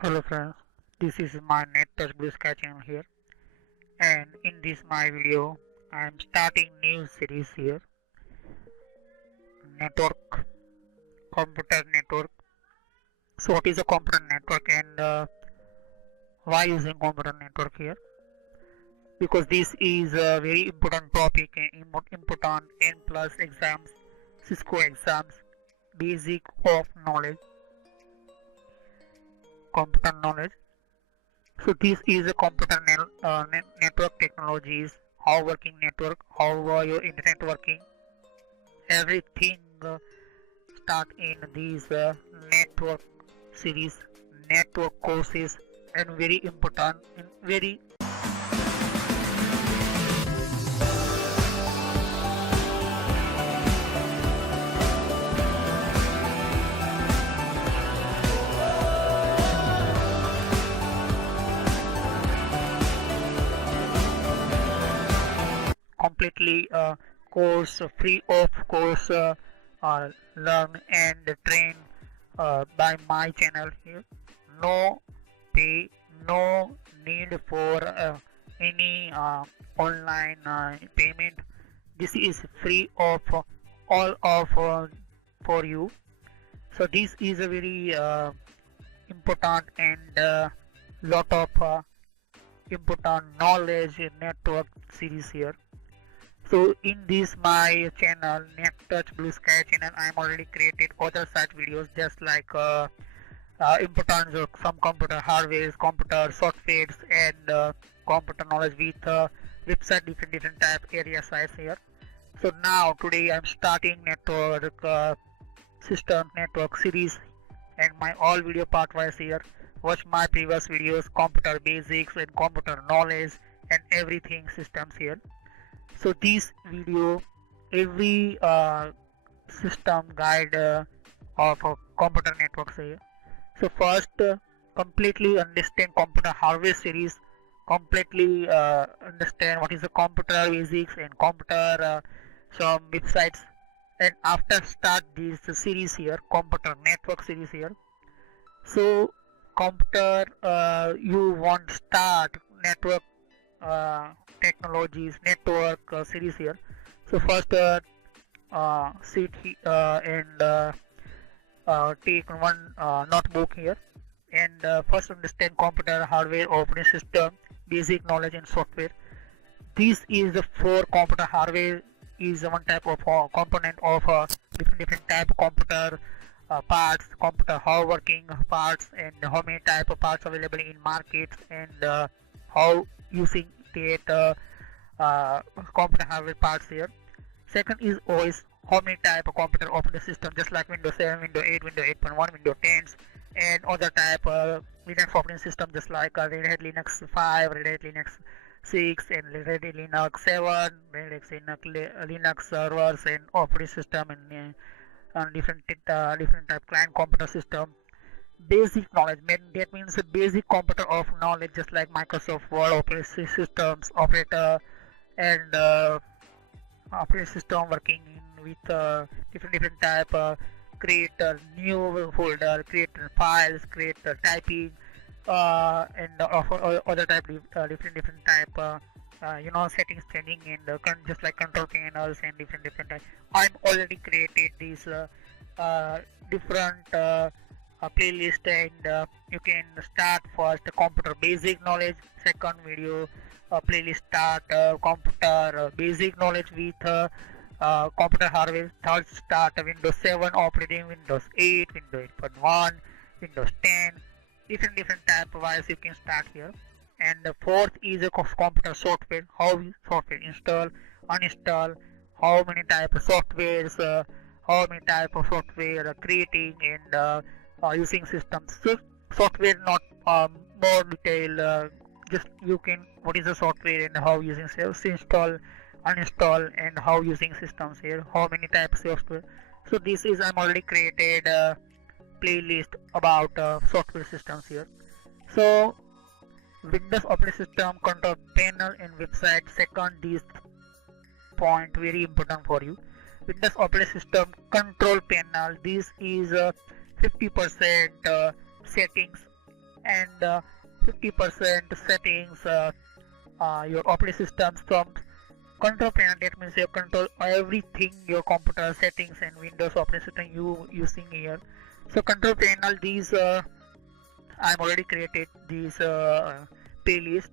Hello friends, this is my NetTouch Blue Sky channel here, and in this my video I am starting new series here, network, computer network. So what is a computer network and why using computer network here? Because this is a very important topic and important N plus exams, Cisco exams, basic of knowledge, computer knowledge. So this is a computer network technologies, how working network, how your internet working, everything start in these network series, network courses, and very important and very completely course free of course learn and train by my channel here. No pay, no need for any online payment. This is free of all of for you. So this is a very important and lot of important knowledge network series here. So in this my channel NetTouch Blue Sky channel, I am already created other such videos just like importance of some computer hardware, computer softwares, and computer knowledge with website different type area size here. So now today I'm starting network system network series and my all video part wise here. Watch my previous videos, computer basics and computer knowledge and everything systems here. So this video every system guide of computer networks here. So first completely understand computer hardware series, completely understand what is the computer basics and computer some websites, and after start this series here, computer network series here. So computer you want start network technologies network series here. So first sit and take one notebook here and first understand computer hardware operating system basic knowledge and software. This is the four computer hardware is one type of component of different type of computer parts, computer how working parts, and how many type of parts available in markets, and how using that uh, computer hardware parts here. Second is OS, how many type of computer operating system just like Windows 7, Windows 8, Windows 8.1, Windows 10, and other type Linux operating system just like Red Hat Linux 5, Red Hat Linux 6, and Red Hat Linux 7, Red Hat Linux servers and operating system, and different type client computer system. Basic knowledge, that means a basic computer of knowledge just like Microsoft Word operating systems operator, and operating system working in with different type create a new folder, create files, create typing, and other type different type settings changing and just like control panels and different type. I'm already created these different playlist, and you can start first computer basic knowledge, second video playlist start computer basic knowledge with computer hardware, third start Windows 7 operating, Windows 8, Windows 8.1, Windows 10, different type wise you can start here. And the fourth is a computer software, how software install, uninstall, how many type of softwares, how many type of software creating and using systems. So software not more detail, just you can what is the software and how using sales install, uninstall, and how using systems here, how many types of software. So this is I'm already created playlist about software systems here. So Windows operating system control panel and website. Second, this point very important for you. Windows operating system control panel. This is 50% settings and 50% settings, your operating system from control panel. That means you control everything, your computer settings and Windows operating system you using here. So control panel, these I'm already created these playlist,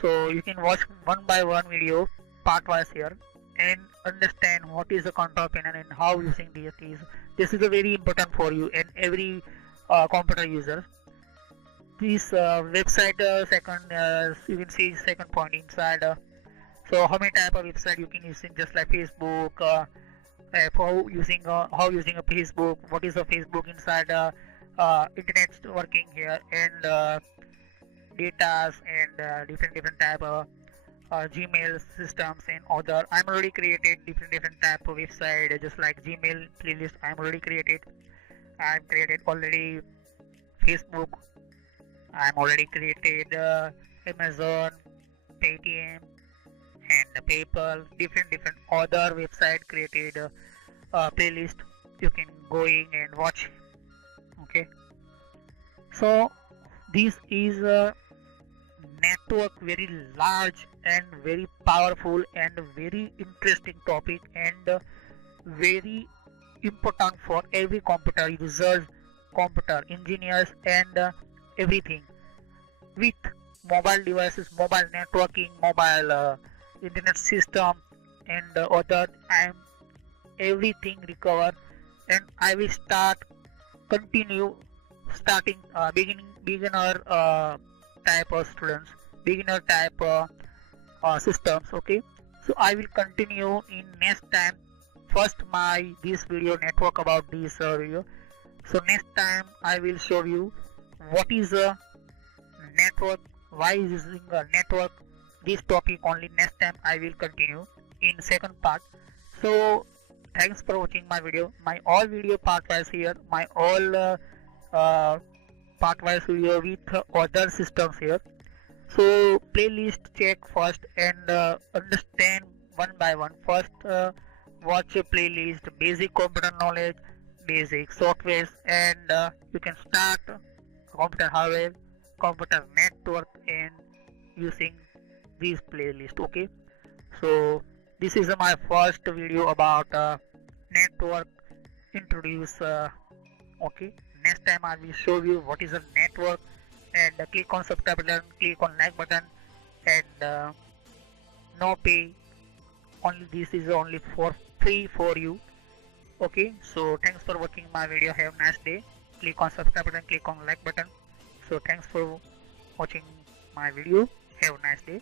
so you can watch one by one video part wise here and understand what is the control panel and how using these. This is a very important for you and every computer user. This website, second, you can see second point inside. So how many type of website you can use, just like Facebook, for using how using a Facebook, what is a Facebook inside internet working here, and datas and different type of Gmail systems and other. I'm already created different type of website, just like Gmail playlist. I'm already created. I'm created already Facebook. I'm already created Amazon, Paytm, and PayPal. Different other website created playlist. You can go in and watch. Okay. So this is a network, very large and very powerful and very interesting topic, and very important for every computer users, computer engineers, and everything with mobile devices, mobile networking, mobile internet system, and other. I am everything recover, and I will continue starting beginner type of students, beginner type systems. Okay, so I will continue in next time. First my this video network about this video. So next time I will show you what is a network, why is using a network, this topic only. Next time I will continue in second part. So thanks for watching my video. My all video part wise here, my all part wise video with other systems here. So playlist check first and understand one by one. First watch a playlist, basic computer knowledge, basic softwares, and you can start computer hardware, computer network, and using these playlist. Okay, so this is my first video about network introduce. Okay, next time I will show you what is a network, and click on subscribe button, click on like button, and no pay, only this is only for free for you. Okay, so thanks for watching my video. Have a nice day. Click on subscribe button, click on like button. So thanks for watching my video. Have a nice day.